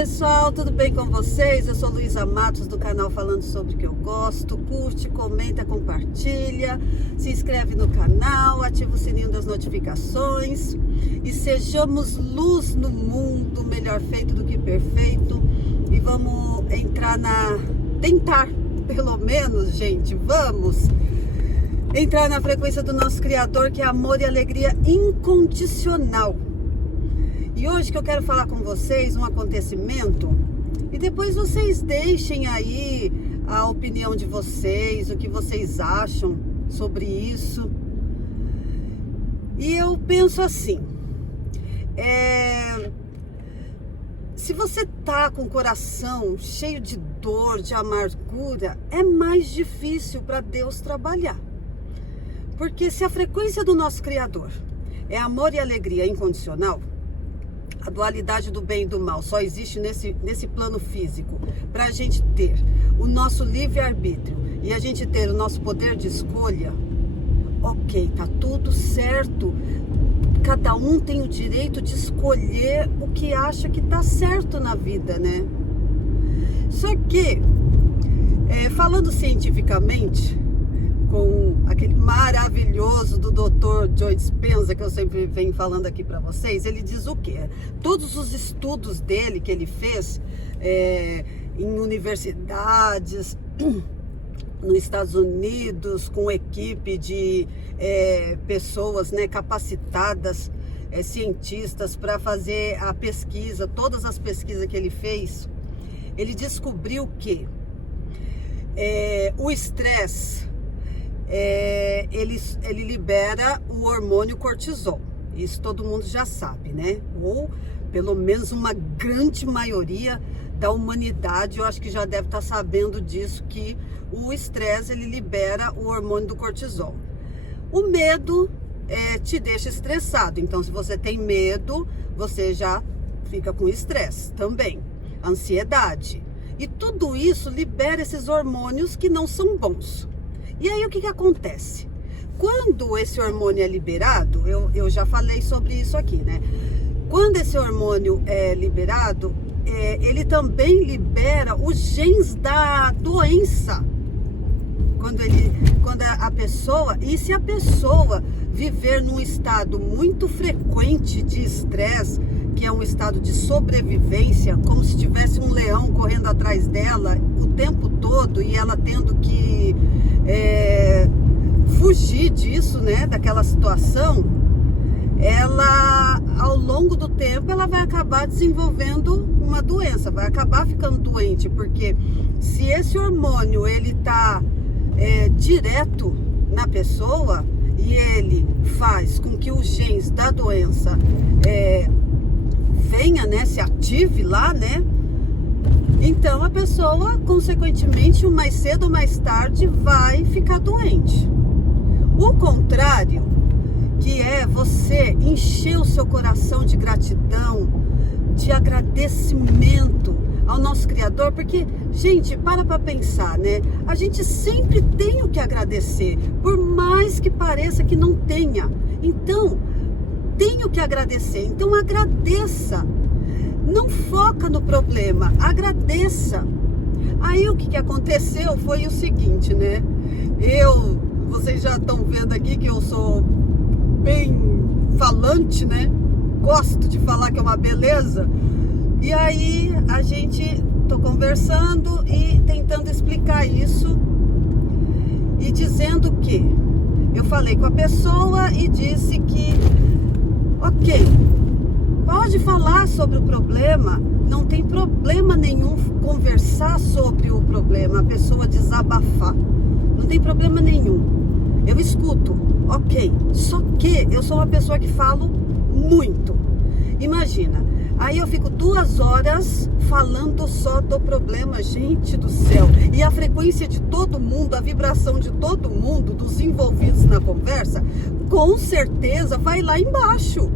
pessoal, tudo bem com vocês? Eu sou Luísa Matos do canal Falando Sobre o que eu gosto. Curte, comenta, compartilha, se inscreve no canal, ativa o sininho das notificações e sejamos luz no mundo, melhor feito do que perfeito. E vamos tentar, pelo menos, gente, vamos entrar na frequência do nosso Criador, que é amor e alegria incondicional. E hoje que eu quero falar com vocês um acontecimento e depois vocês deixem aí a opinião de vocês, o que vocês acham sobre isso. E eu penso assim, se você tá com o coração cheio de dor, de amargura, é mais difícil para Deus trabalhar. Porque se a frequência do nosso Criador é amor e alegria incondicional, a dualidade do bem e do mal só existe nesse plano físico para a gente ter o nosso livre-arbítrio e a gente ter o nosso poder de escolha. Ok, tá tudo certo. Cada um tem o direito de escolher o que acha que tá certo na vida, né? Só que, falando cientificamente, com aquele maravilhoso do Dr. Joe Dispenza, que eu sempre venho falando aqui para vocês, ele diz o quê? Todos os estudos dele que ele fez em universidades nos Estados Unidos, com equipe de pessoas, né, capacitadas, cientistas, para fazer a pesquisa, todas as pesquisas que ele fez, ele descobriu que o estresse, ele libera o hormônio cortisol. Isso todo mundo já sabe, né? Ou pelo menos uma grande maioria da humanidade, eu acho que já deve estar sabendo disso, que o estresse, ele libera o hormônio do cortisol. O medo te deixa estressado. Então, se você tem medo, você já fica com estresse também. Ansiedade. E tudo isso libera esses hormônios que não são bons. E aí o que acontece? Quando esse hormônio é liberado, eu já falei sobre isso aqui, né? Quando esse hormônio é liberado, ele também libera os genes da doença. Quando a pessoa, e se a pessoa viver num estado muito frequente de estresse, que é um estado de sobrevivência, como se tivesse um leão correndo atrás dela o tempo todo e ela tendo que fugir disso, né, daquela situação, ela, ao longo do tempo, ela vai acabar desenvolvendo uma doença, vai acabar ficando doente, porque se esse hormônio, ele tá direto na pessoa e ele faz com que os genes da doença venha, né, se ative lá, né? Então a pessoa, consequentemente, mais cedo ou mais tarde, vai ficar doente. O contrário, que é você encher o seu coração de gratidão, de agradecimento ao nosso Criador, porque, gente, para pensar, né? A gente sempre tem o que agradecer, por mais que pareça que não tenha. Então, tenho que agradecer. Então, agradeça. Não foca no problema, agradeça. Aí o que aconteceu foi o seguinte, né? Vocês já estão vendo aqui que eu sou bem falante, né? Gosto de falar, que é uma beleza. E aí tô conversando e tentando explicar isso e dizendo que eu falei com a pessoa e disse que, ok, pode falar sobre o problema, não tem problema nenhum conversar sobre o problema, a pessoa desabafar, não tem problema nenhum. Eu escuto, ok, só que eu sou uma pessoa que falo muito. Imagina, aí eu fico 2 horas falando só do problema, gente do céu. E a frequência de todo mundo, a vibração de todo mundo, dos envolvidos na conversa, com certeza vai lá embaixo.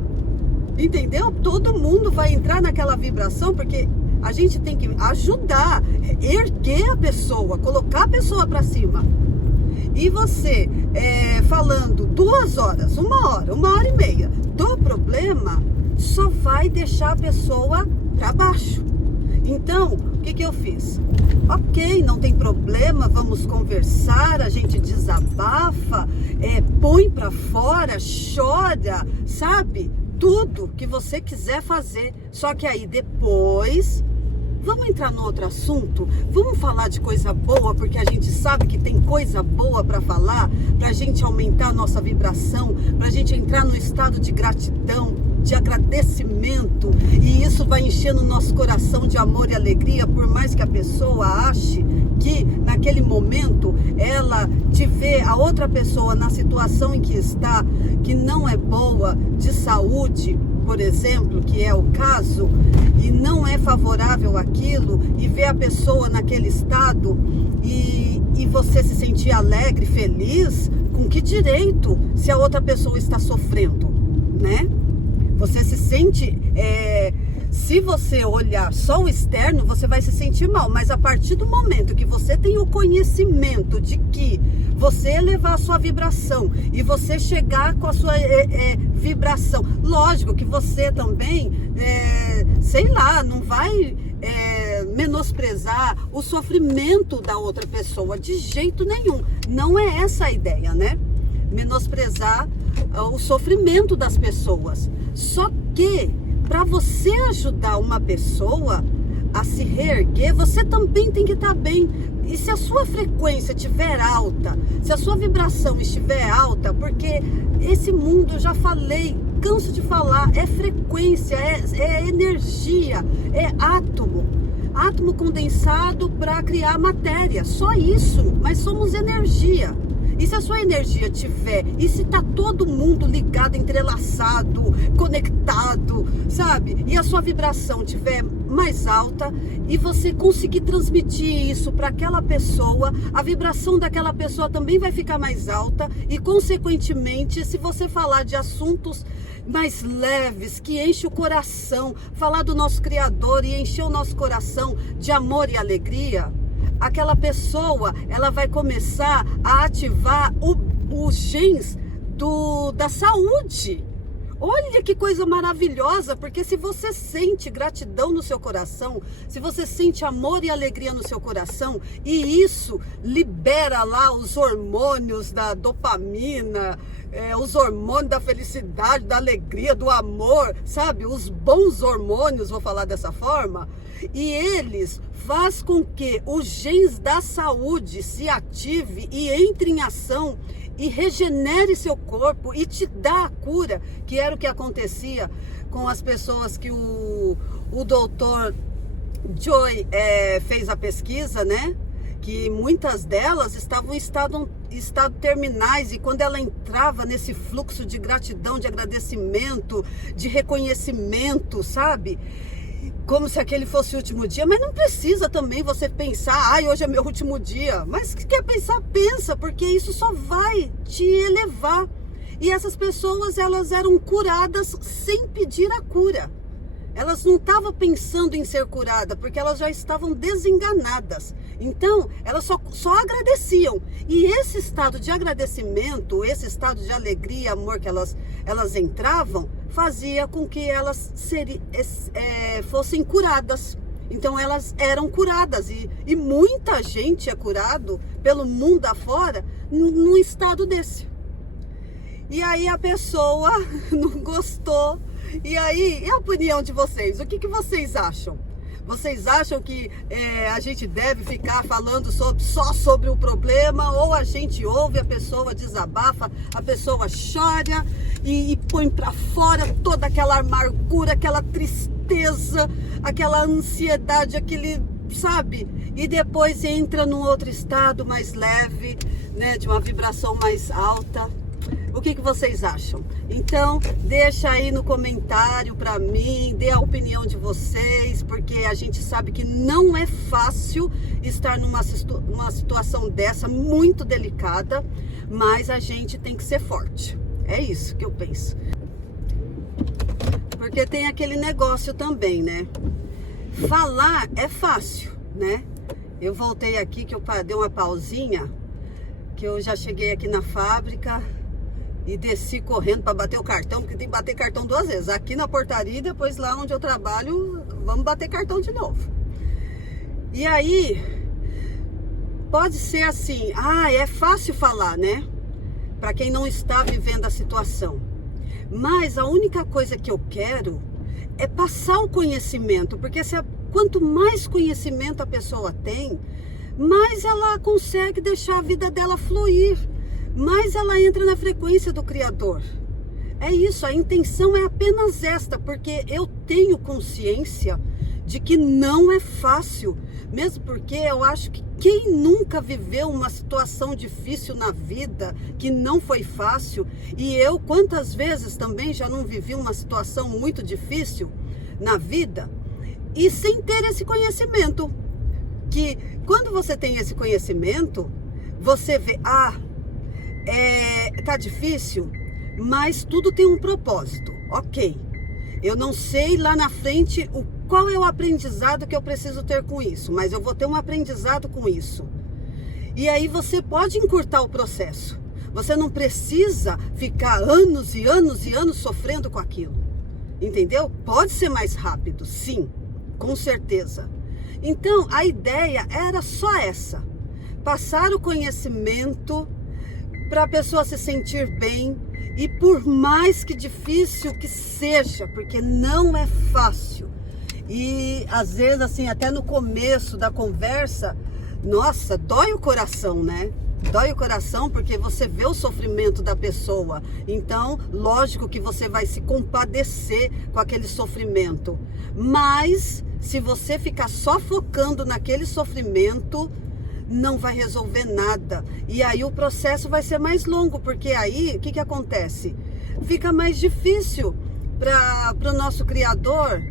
Entendeu? Todo mundo vai entrar naquela vibração, porque a gente tem que ajudar, erguer a pessoa, colocar a pessoa para cima. E você falando 2 horas, 1 hora, 1h30 do problema, só vai deixar a pessoa para baixo. Então, o que eu fiz? Ok, não tem problema, vamos conversar, a gente desabafa, põe pra fora, chora, sabe? Tudo que você quiser fazer. Só que aí depois, vamos entrar no outro assunto? Vamos falar de coisa boa, porque a gente sabe que tem coisa boa pra falar, pra gente aumentar a nossa vibração, pra gente entrar no estado de gratidão, de agradecimento, e isso vai enchendo o nosso coração de amor e alegria, por mais que a pessoa ache que naquele momento ela te vê, a outra pessoa na situação em que está, que não é boa, de saúde, por exemplo, que é o caso, e não é favorável àquilo, e vê a pessoa naquele estado, e você se sentir alegre, feliz, com que direito, se a outra pessoa está sofrendo, né? Você se sente, se você olhar só o externo, você vai se sentir mal, mas a partir do momento que você tem o conhecimento de que você elevar a sua vibração e você chegar com a sua vibração, lógico que você também, sei lá, não vai menosprezar o sofrimento da outra pessoa, de jeito nenhum, não é essa a ideia, né? Menosprezar o sofrimento das pessoas. Só que para você ajudar uma pessoa a se reerguer, você também tem que estar bem. E se a sua frequência estiver alta, se a sua vibração estiver alta, porque esse mundo, eu já falei, canso de falar, é frequência, é energia, é átomo condensado para criar matéria, só isso, mas somos energia. E se a sua energia tiver, e se tá todo mundo ligado, entrelaçado, conectado, sabe? E a sua vibração tiver mais alta e você conseguir transmitir isso para aquela pessoa, a vibração daquela pessoa também vai ficar mais alta e, consequentemente, se você falar de assuntos mais leves, que enche o coração, falar do nosso Criador e encher o nosso coração de amor e alegria, aquela pessoa, ela vai começar a ativar os genes da saúde. Olha que coisa maravilhosa, porque se você sente gratidão no seu coração, se você sente amor e alegria no seu coração, e isso libera lá os hormônios da dopamina, os hormônios da felicidade, da alegria, do amor, sabe? Os bons hormônios, vou falar dessa forma, e eles faz com que os genes da saúde se ative e entre em ação e regenere seu corpo e te dá a cura, que era o que acontecia com as pessoas que o doutor Joy fez a pesquisa, né? Que muitas delas estavam em estado terminais, e quando ela entrava nesse fluxo de gratidão, de agradecimento, de reconhecimento, sabe? Como se aquele fosse o último dia, mas não precisa também você pensar, hoje é meu último dia. Mas se quer pensar, pensa, porque isso só vai te elevar. E essas pessoas, elas eram curadas sem pedir a cura. Elas não estavam pensando em ser curadas, porque elas já estavam desenganadas. Então, elas só agradeciam. E esse estado de agradecimento, esse estado de alegria, amor que elas entravam, fazia com que elas fossem curadas. Então, elas eram curadas. E muita gente é curado pelo mundo afora num estado desse. E aí a pessoa não gostou. E aí, e a opinião de vocês? O que vocês acham? Vocês acham que a gente deve ficar falando só sobre o problema? Ou a gente ouve, a pessoa desabafa, a pessoa chora e põe pra fora toda aquela amargura, aquela tristeza, aquela ansiedade, aquele, sabe? E depois entra num outro estado mais leve, né? De uma vibração mais alta. O que vocês acham? Então, deixa aí no comentário pra mim, dê a opinião de vocês, porque a gente sabe que não é fácil estar numa situação dessa, muito delicada, mas a gente tem que ser forte. É isso que eu penso. Porque tem aquele negócio também, né? Falar é fácil, né? Eu voltei aqui, que eu dei uma pausinha, que eu já cheguei aqui na fábrica e desci correndo para bater o cartão, porque tem que bater cartão 2 vezes. Aqui na portaria e depois lá onde eu trabalho, vamos bater cartão de novo. E aí, pode ser assim, é fácil falar, né? Para quem não está vivendo a situação. Mas a única coisa que eu quero é passar o conhecimento, porque quanto mais conhecimento a pessoa tem, mais ela consegue deixar a vida dela fluir, mais ela entra na frequência do Criador. É isso, a intenção é apenas esta, porque eu tenho consciência de que não é fácil, mesmo porque eu acho que quem nunca viveu uma situação difícil na vida, que não foi fácil, e eu quantas vezes também já não vivi uma situação muito difícil na vida, e sem ter esse conhecimento, que quando você tem esse conhecimento, você vê, tá difícil, mas tudo tem um propósito, ok. Eu não sei lá na frente qual é o aprendizado que eu preciso ter com isso, mas eu vou ter um aprendizado com isso. E aí você pode encurtar o processo. Você não precisa ficar anos e anos e anos sofrendo com aquilo. Entendeu? Pode ser mais rápido, sim, com certeza. Então, a ideia era só essa. Passar o conhecimento para a pessoa se sentir bem. E por mais que difícil que seja, porque não é fácil. E às vezes, assim, até no começo da conversa, nossa, dói o coração, né? Dói o coração porque você vê o sofrimento da pessoa. Então, lógico que você vai se compadecer com aquele sofrimento. Mas, se você ficar só focando naquele sofrimento, não vai resolver nada. E aí o processo vai ser mais longo, porque aí, o que acontece? Fica mais difícil para o nosso Criador.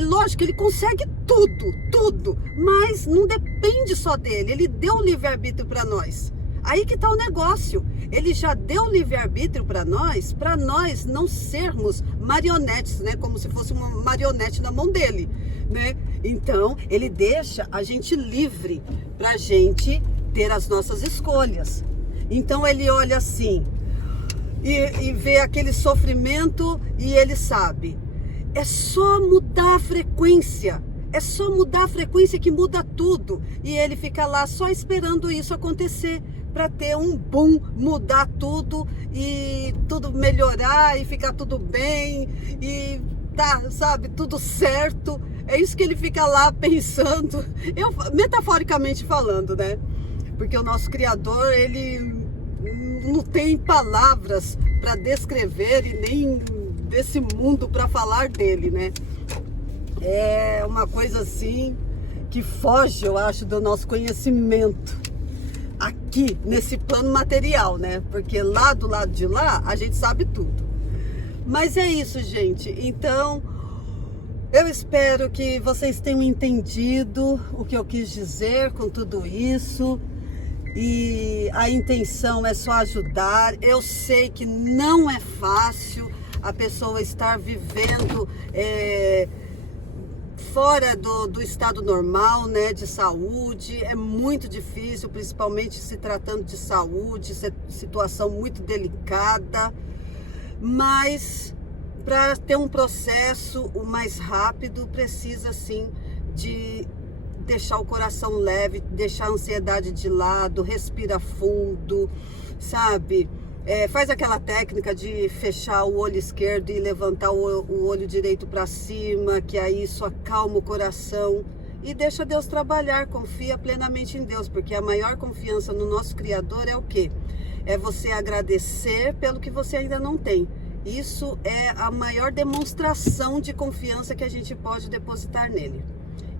Lógico, ele consegue tudo, mas não depende só dele. Ele deu o livre-arbítrio para nós. Aí que está o negócio. Ele já deu o livre-arbítrio para nós não sermos marionetes, né? Como se fosse uma marionete na mão dele, né? Então, ele deixa a gente livre para a gente ter as nossas escolhas. Então, ele olha assim e vê aquele sofrimento e ele sabe. É só mudar a frequência. É só mudar a frequência que muda tudo. E ele fica lá só esperando isso acontecer para ter um boom, mudar tudo e tudo melhorar e ficar tudo bem e sabe, tudo certo. É isso que ele fica lá pensando, metaforicamente falando, né? Porque o nosso Criador, ele não tem palavras para descrever e nem desse mundo para falar dele, né? É uma coisa assim que foge, eu acho, do nosso conhecimento aqui nesse plano material, né? Porque lá do lado de lá a gente sabe tudo. Mas é isso, gente. Então, eu espero que vocês tenham entendido o que eu quis dizer com tudo isso. E a intenção é só ajudar. Eu sei que não é fácil a pessoa estar vivendo fora do estado normal, né, de saúde. É muito difícil, principalmente se tratando de saúde, situação muito delicada. Mas para ter um processo o mais rápido, precisa sim de deixar o coração leve, deixar a ansiedade de lado, respira fundo, sabe? Faz aquela técnica de fechar o olho esquerdo e levantar o olho direito para cima, que aí isso acalma o coração e deixa Deus trabalhar. Confia plenamente em Deus, porque a maior confiança no nosso Criador é o quê? É você agradecer pelo que você ainda não tem. Isso é a maior demonstração de confiança que a gente pode depositar nele.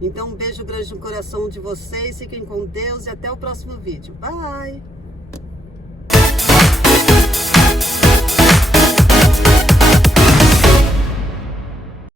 Então, um beijo grande no coração de vocês, fiquem com Deus e até o próximo vídeo. Bye!